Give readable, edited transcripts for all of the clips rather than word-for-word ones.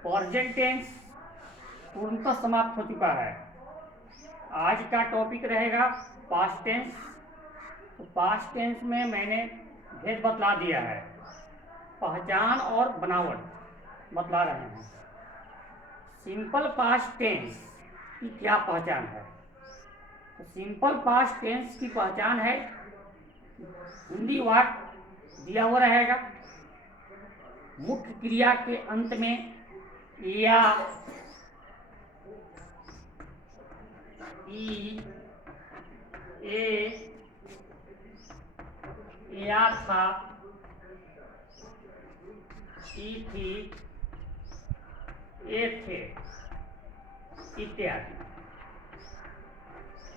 Present tense पूर्णतः समाप्त हो चुका है। आज का टॉपिक रहेगा पास्ट टेंस। तो पास्ट टेंस में मैंने भेद बतला दिया है, पहचान और बनावट बतला रहे हैं। सिंपल पास्ट टेंस की क्या पहचान है? तो सिंपल पास्ट टेंस की पहचान है, हिंदी वाक्य दिया हुआ रहेगा, मुख्य क्रिया के अंत में या ई ए या था, ई थी, ए थे इत्यादि।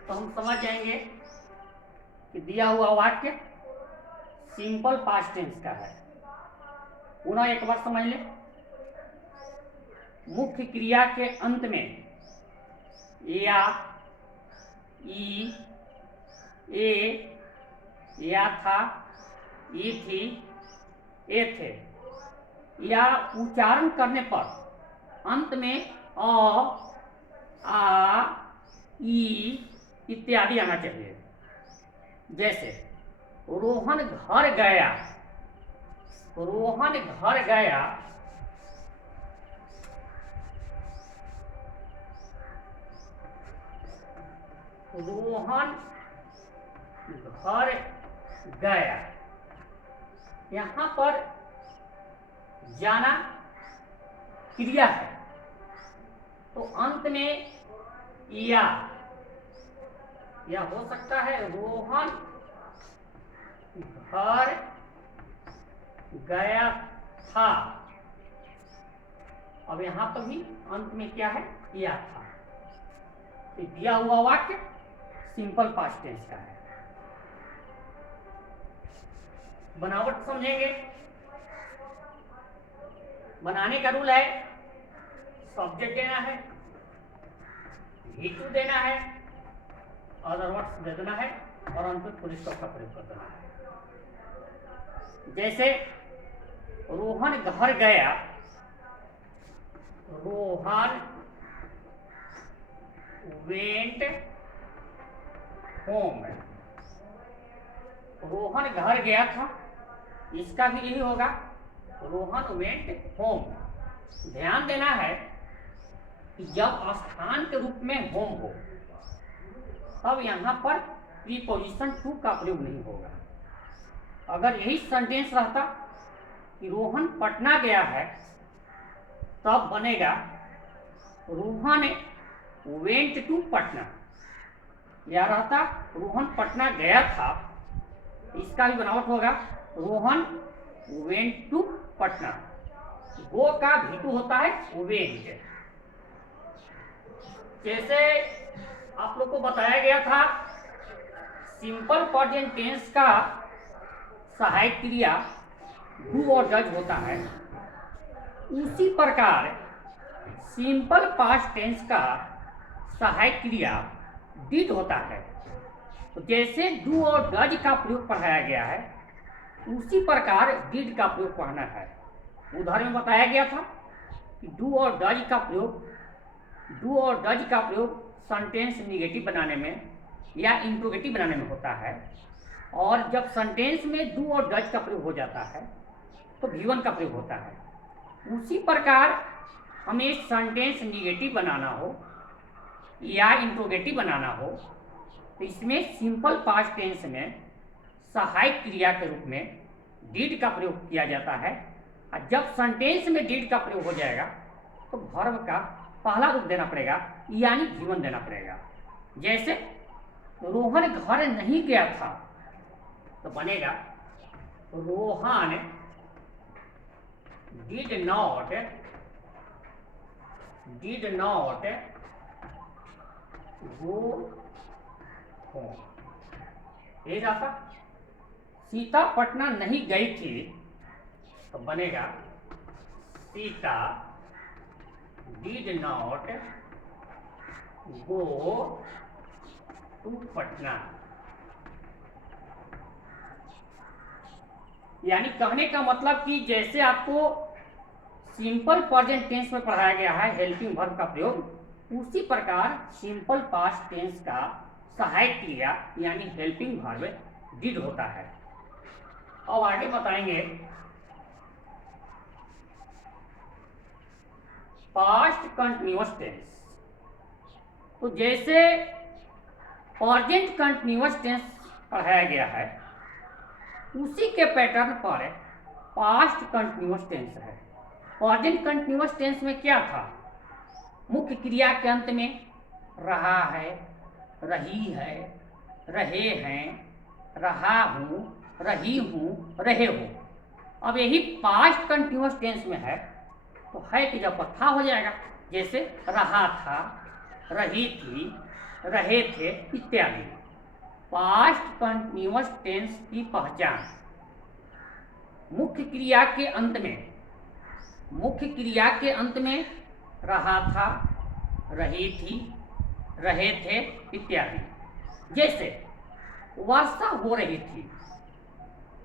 तो हम समझ जाएंगे कि दिया हुआ वाक्य सिंपल पास्ट टेंस का है। पुनः एक बार समझ लें, मुख्य क्रिया के अंत में या ई ए या था, ई थी, ए थे या उच्चारण करने पर अंत में अ आ ई इत्यादि आना चाहिए। जैसे रोहन घर गया, रोहन घर गया, रोहन घर गया। यहां पर जाना क्रिया है, तो अंत में या हो सकता है रोहन घर गया था। अब यहां पर भी अंत में क्या है? या था। तो दिया हुआ वाक्य सिंपल पास्ट टेंस का है। बनावट समझेंगे। बनाने का रूल है, सब्जेक्ट देना है, V2 देना है, अदर वर्ड्स दे देना है और अंत में फुल स्टॉप का प्रयोग कर देना है। जैसे रोहन घर गया, रोहन वेंट होम। रोहन घर गया था, इसका भी यही होगा, रोहन वेंट होम। ध्यान देना है कि जब स्थान के रूप में होम हो तब यहां पर प्रीपोजिशन टू का प्रयोग नहीं होगा। अगर यही सेंटेंस रहता कि रोहन पटना गया है, तब बनेगा रोहन वेंट टू पटना। या रहता रोहन पटना गया था, इसका भी बनावट होगा रोहन वेंट टू पटना। गो का V2 होता है वेंट। जैसे आप लोग को बताया गया था, सिंपल प्रेजेंट टेंस का सहायक क्रिया डू और डज होता है, उसी प्रकार सिंपल पास्ट टेंस का सहायक क्रिया डिड होता है। तो जैसे डू और डज का प्रयोग पढ़ाया गया है, उसी प्रकार डिड का प्रयोग पढ़ना है। उदाहरण में बताया गया था कि डू और डज का प्रयोग सेंटेंस निगेटिव बनाने में या इंट्रोगेटिव बनाने में होता है, और जब सेंटेंस में डू और डज का प्रयोग हो जाता है तो V1 का प्रयोग होता है। उसी प्रकार हमें सेंटेंस निगेटिव बनाना हो या इंट्रोगेटिव बनाना हो, तो इसमें सिंपल पास्ट टेंस में सहायक क्रिया के रूप में डिड का प्रयोग किया जाता है। और जब सेंटेंस में डिड का प्रयोग हो जाएगा तो वर्ब का पहला रूप देना पड़ेगा, यानी V1 देना पड़ेगा। जैसे रोहन घर नहीं गया था, तो बनेगा Rohan did not go home. ये जाता सीता पटना नहीं गई थी, तो बनेगा Sita did not go to Patna. यानी कहने का मतलब कि जैसे आपको सिंपल प्रेजेंट टेंस में पढ़ाया गया है हेल्पिंग वर्ब का प्रयोग, उसी प्रकार सिंपल पास्ट टेंस का सहायक क्रिया यानी हेल्पिंग वर्ब डिड होता है। अब आगे बताएंगे पास्ट कंटिन्यूअस टेंस। तो जैसे प्रेजेंट कंटिन्यूअस टेंस पढ़ाया गया है उसी के पैटर्न पर पास्ट कंटिन्यूअस टेंस है। प्रेजेंट कंटिन्यूअस टेंस में क्या था, मुख्य क्रिया के अंत में रहा है, रही है, रहे हैं, रहा हूँ, रही हूँ, रहे हो। अब यही पास्ट कंटिन्यूअस टेंस में है तो है की जब था हो जाएगा, जैसे रहा था, रही थी, रहे थे इत्यादि। पास्ट कंटिन्यूअस टेंस की पहचान मुख्य क्रिया के अंत में रहा था, रही थी, रहे थे इत्यादि। जैसे वर्षा हो रही थी,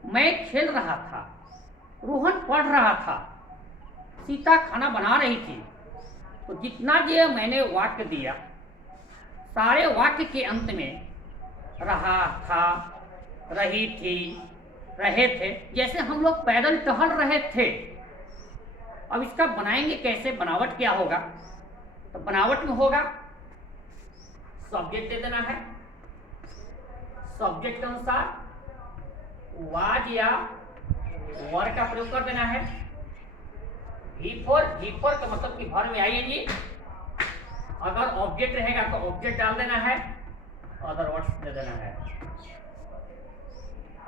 मैं खेल रहा था, रोहन पढ़ रहा था, सीता खाना बना रही थी। तो जितना जो मैंने वाक्य दिया सारे वाक्य के अंत में रहा था, रही थी, रहे थे। जैसे हम लोग पैदल टहल रहे थे। अब इसका बनाएंगे कैसे, बनावट क्या होगा, तो बनावट में होगा सब्जेक्ट दे देना है, सब्जेक्ट के अनुसार वाज या वर का प्रयोग कर देना है। भी फोर का मतलब कि भर में आएंगे, अगर ऑब्जेक्ट रहेगा तो ऑब्जेक्ट डाल देना है, अदर वर्ड्स दे देना है।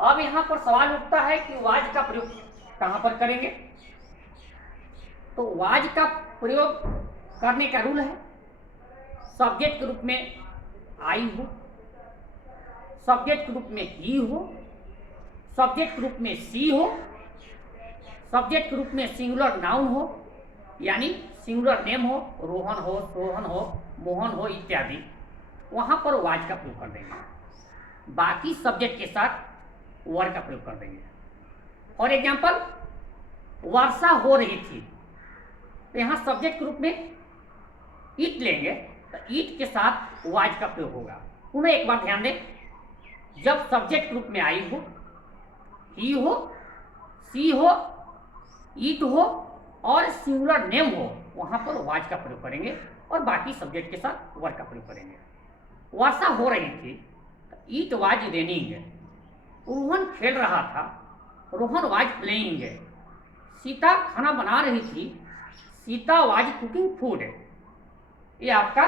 अब यहां पर सवाल उठता है कि वाज का प्रयोग कहां पर करेंगे। तो वाज का प्रयोग करने का रूल है सब्जेक्ट के रूप में आई हो, सब्जेक्ट के रूप में ही हो, सब्जेक्ट के रूप में सी हो, सब्जेक्ट के रूप में सिंगुलर नाउन हो यानी सिंगुलर नेम हो, रोहन हो, सोहन हो, मोहन हो इत्यादि, वहां पर वाज का प्रयोग कर देंगे। बाकी सब्जेक्ट के साथ वर का प्रयोग कर देंगे। फॉर एग्जाम्पल वर्षा हो रही थी, तो यहां सब्जेक्ट के रूप में ईट लेंगे, तो ईट के साथ वाज का प्रयोग होगा। पुनः एक बार ध्यान दें, जब सब्जेक्ट के रूप में आई हो, ही हो, सी हो, ईट हो और सिंगुलर नेम हो, वहां पर वाज का प्रयोग करेंगे और बाकी सब्जेक्ट के साथ वर का प्रयोग करेंगे। वर्षा हो रही थी, तो ईट वाज रेनिंग, रोहन खेल रहा था, रोहन वाज प्लेइंग, सीता खाना बना रही थी, सीता वाज कुकिंग फूड। ये आपका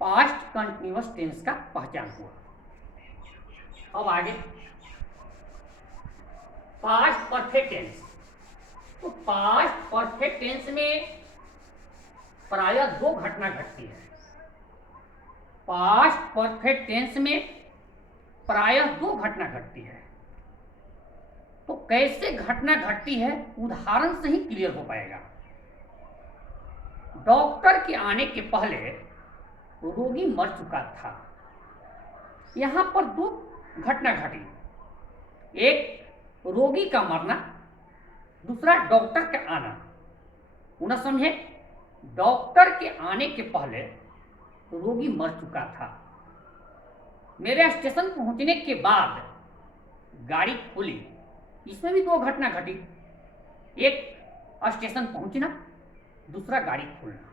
पास्ट कंटिन्यूअस टेंस का पहचान हुआ। अब आगे पास्ट परफेक्ट टेंस। तो पास्ट परफेक्ट टेंस में प्रायः दो घटना घटती है। पास्ट परफेक्ट टेंस में प्रायः दो घटना घटती है। तो कैसे घटना घटती है उदाहरण से ही क्लियर हो पाएगा। डॉक्टर के आने के पहले रोगी मर चुका था। यहां पर दो घटना घटी, एक रोगी का मरना, दूसरा डॉक्टर का आना। पुनः समझे, डॉक्टर के आने के पहले रोगी मर चुका था। मेरे स्टेशन पहुंचने के बाद गाड़ी खुली, इसमें भी दो घटना घटी, एक स्टेशन पहुंचना, दूसरा गाड़ी खुलना।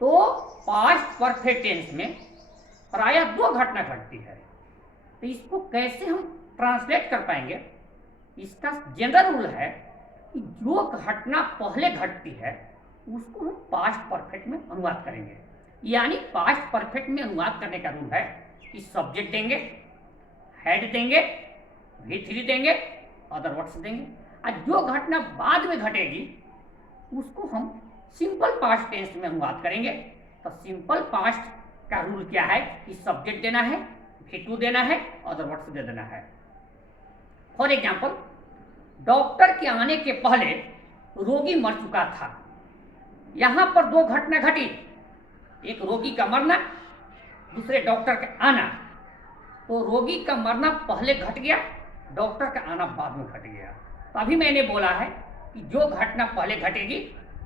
तो पास्ट परफेक्ट टेंस में प्रायः दो घटना घटती है। तो इसको कैसे हम ट्रांसलेट कर पाएंगे, इसका जनरल रूल है कि जो घटना पहले घटती है उसको हम पास्ट परफेक्ट में अनुवाद करेंगे। यानी पास्ट परफेक्ट में अनुवाद करने का रूल है कि सब्जेक्ट देंगे, हेड देंगे, V3 देंगे, अदर वर्ड्स देंगे, और जो घटना बाद में घटेगी उसको हम सिंपल पास्ट टेंस में अनुवाद करेंगे। तो सिंपल पास्ट का रूल क्या है कि सब्जेक्ट देना है, V2 देना है, अदर वर्ड्स दे देना है। फॉर एग्जाम्पल डॉक्टर के आने के पहले रोगी मर चुका था। यहां पर दो घटना घटी, एक रोगी का मरना, दूसरे डॉक्टर का आना। तो रोगी का मरना पहले घट गया, डॉक्टर का आना बाद में घट गया। तो अभी मैंने बोला है कि कि जो घटना पहले घटेगी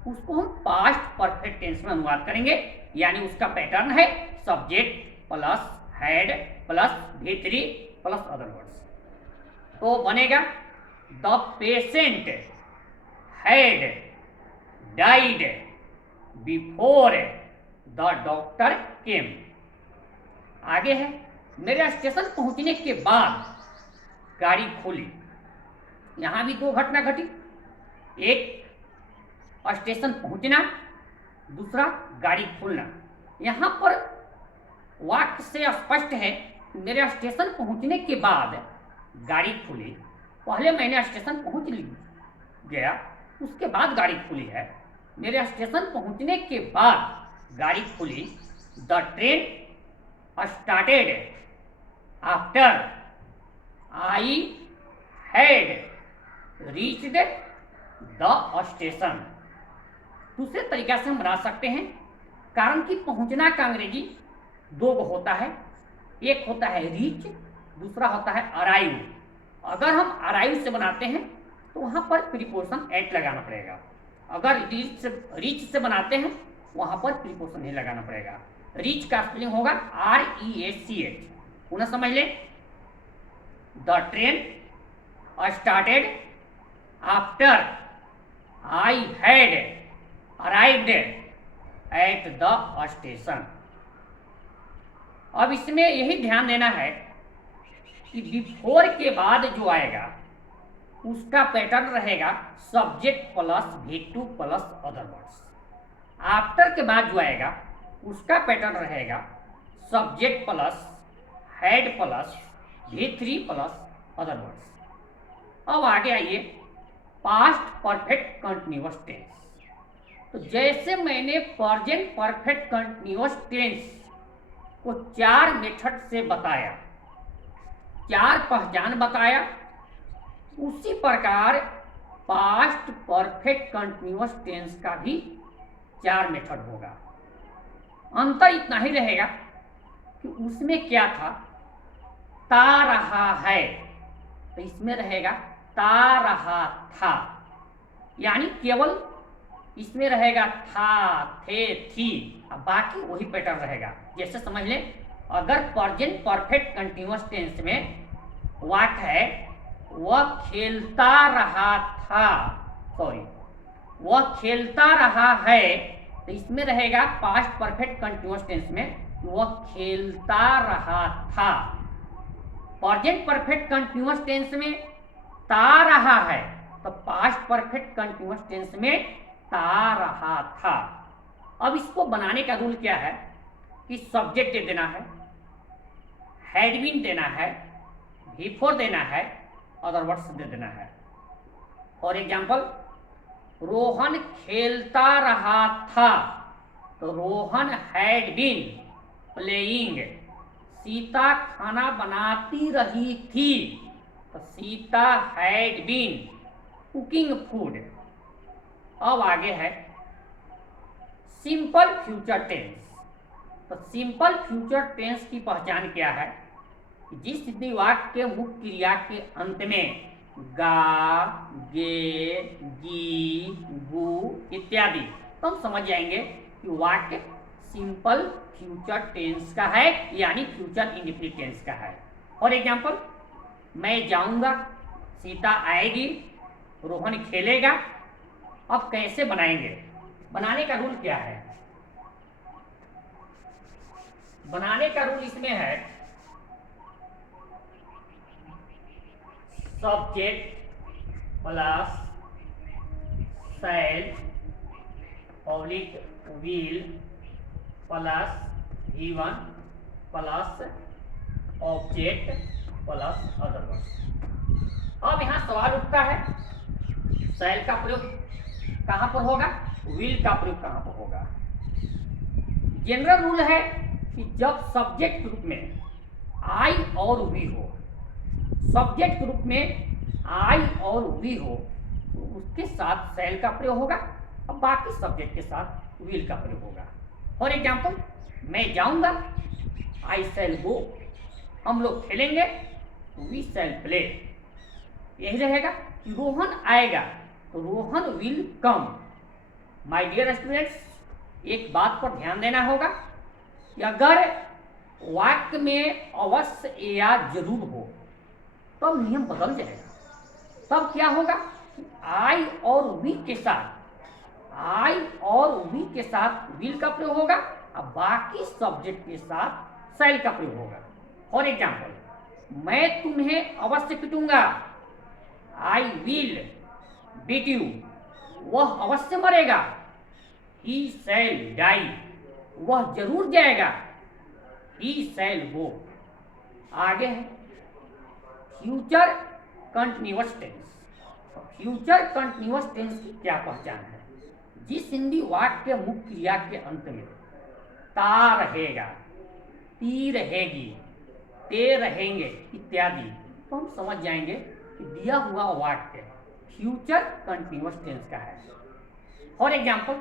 उसको हम पास्ट परफेक्ट टेंस में अनुवाद करेंगे, यानी उसका पैटर्न है subject plus had plus V3 plus other words. तो बनेगा the patient had died before the doctor केम। आगे है मेरे स्टेशन पहुंचने के बाद गाड़ी खोली। यहां भी दो घटना घटी, एक स्टेशन पहुंचना, दूसरा गाड़ी खोलना। यहां पर वाक्य से स्पष्ट है मेरे स्टेशन पहुंचने के बाद गाड़ी खुली। पहले मैंने स्टेशन पहुंच गया, उसके बाद गाड़ी खुली है। मेरे स्टेशन पहुंचने के बाद गाड़ी खुली। The train started after I had reached the station. दूसरे तरीका से हम बना सकते हैं, कारण कि पहुंचना का अंग्रेजी दो होता है, एक होता है रीच, दूसरा होता है अराइव। अगर हम अराइव से बनाते हैं तो वहां पर प्रीपोजिशन एट लगाना पड़ेगा। अगर रीच से बनाते हैं वहां पर प्रीपोजिशन नहीं लगाना पड़ेगा। रीच का स्पेलिंग होगा REACH। पुनः समझ लें, the train started after I had arrived at the station. अब इसमें यही ध्यान देना है कि बिफोर के बाद जो आएगा उसका पैटर्न रहेगा subject plus V2 plus other words. After के बाद जो आएगा उसका पैटर्न रहेगा subject plus had plus V3 plus other words. अब आगे आइए पास्ट परफेक्ट कंटिन्यूअस टेंस। तो जैसे मैंने प्रेजेंट परफेक्ट कंटिन्यूअस टेंस को 4 मेथड से बताया, 4 पहचान बताया, उसी प्रकार पास्ट परफेक्ट कंटिन्यूअस टेंस का भी 4 मेथड होगा। अंतर इतना ही रहेगा कि उसमें क्या था, ता रहा है, तो इसमें रहेगा ता रहा था, यानी केवल इसमें रहेगा था, थे, थी, अब बाकी वही पैटर्न रहेगा। जैसे समझ लें, अगर प्रेजेंट परफेक्ट कंटिन्यूअस टेंस में वाक्य है वह खेलता रहा था, वह खेलता रहा है, तो इसमें रहेगा पास्ट परफेक्ट कंटिन्यूअस टेंस में वह खेलता रहा था। प्रेजेंट परफेक्ट कंटिन्यूअस टेंस में ता रहा है, तो पास्ट परफेक्ट कंटिन्यूअस टेंस में ता रहा था। अब इसको बनाने का रूल क्या है कि सब्जेक्ट दे देना है, हैड बीन देना है, बिफोर देना है, अदर वर्ड्स दे देना है। फॉर एग्जाम्पल, रोहन खेलता रहा था, तो Rohan had been playing. Sita खाना बनाती रही थी, तो Sita had been cooking food. अब आगे है सिंपल फ्यूचर टेंस। तो सिंपल फ्यूचर टेंस की पहचान क्या है, जिस भी वाक्य के मुख्य क्रिया के अंत में गा, गे, गी, गु इत्यादि, तो हम समझ जाएंगे कि वाक्य सिंपल फ्यूचर टेंस का है, यानी फ्यूचर इंडेफिनिट टेंस का है। फॉर एग्जाम्पल, मैं जाऊंगा, सीता आएगी, रोहन खेलेगा। अब कैसे बनाएंगे, बनाने का रूल क्या है? बनाने का रूल इसमें है subject plus shall public will plus V1 plus object plus other words. अब यहाँ सवाल उठता है, शैल का प्रयोग कहाँ पर होगा, विल का प्रयोग कहाँ पर होगा? जनरल रूल है कि जब सब्जेक्ट ग्रुप में आई और वी हो, सब्जेक्ट ग्रुप में आई और वी हो, तो उसके साथ शैल का प्रयोग होगा और बाकी सब्जेक्ट के साथ विल का प्रयोग होगा। फॉर एग्जाम्पल, मैं जाऊंगा, आई शैल गो, हम लोग खेलेंगे, वी शैल प्ले। यही रहेगा कि रोहन आएगा, तो Rohan will come. My dear students, एक बात पर ध्यान देना होगा कि अगर वाक्य में अवश्य या जरूर हो तब नियम बदल जाएगा। तब क्या होगा कि आई और वी के साथ विल का प्रयोग होगा और बाकी सब्जेक्ट के साथ शैल का प्रयोग होगा। फॉर एग्जाम्पल, मैं तुम्हें अवश्य पीटूंगा, आई विल बीट यू, वह अवश्य मरेगा, ही शैल डाई, वह जरूर जाएगा, ही शैल गो। आगे है future continuous tense. Future continuous tense की क्या पहचान है? जिस हिंदी वाक्य के मुख्य क्रिया के अंत में ता रहेगा, ती रहेगी, ते रहेंगे इत्यादि, तो हम समझ जाएंगे कि दिया हुआ वाक्य फ्यूचर कंटिन्यूअस टेंस का है। फॉर एग्जाम्पल,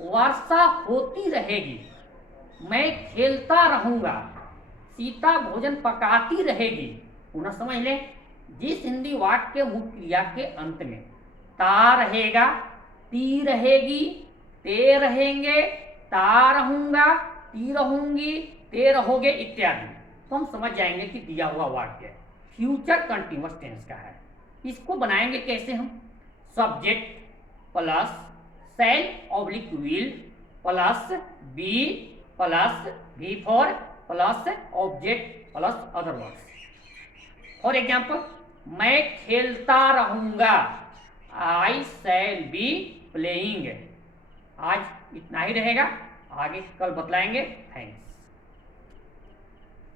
वर्षा होती रहेगी, मैं खेलता रहूंगा, सीता भोजन पकाती रहेगी। पुनः समझ लें, जिस हिंदी वाक्य के मुख्य क्रिया के अंत में ता रहेगा, ती रहेगी, ते रहेंगे, ता रहूंगा, ती रहूंगी, ते रहोगे इत्यादि, तो हम समझ जाएंगे कि दिया हुआ वाक्य फ्यूचर कंटिन्यूअस टेंस का है। इसको बनाएंगे कैसे हम? Subject plus shall oblique will plus be plus V four plus object plus other words. For example, मैं खेलता रहूंगा, आई शैल बी प्लेइंग। आज इतना ही रहेगा, आगे कल बतलाएंगे। थैंक्स।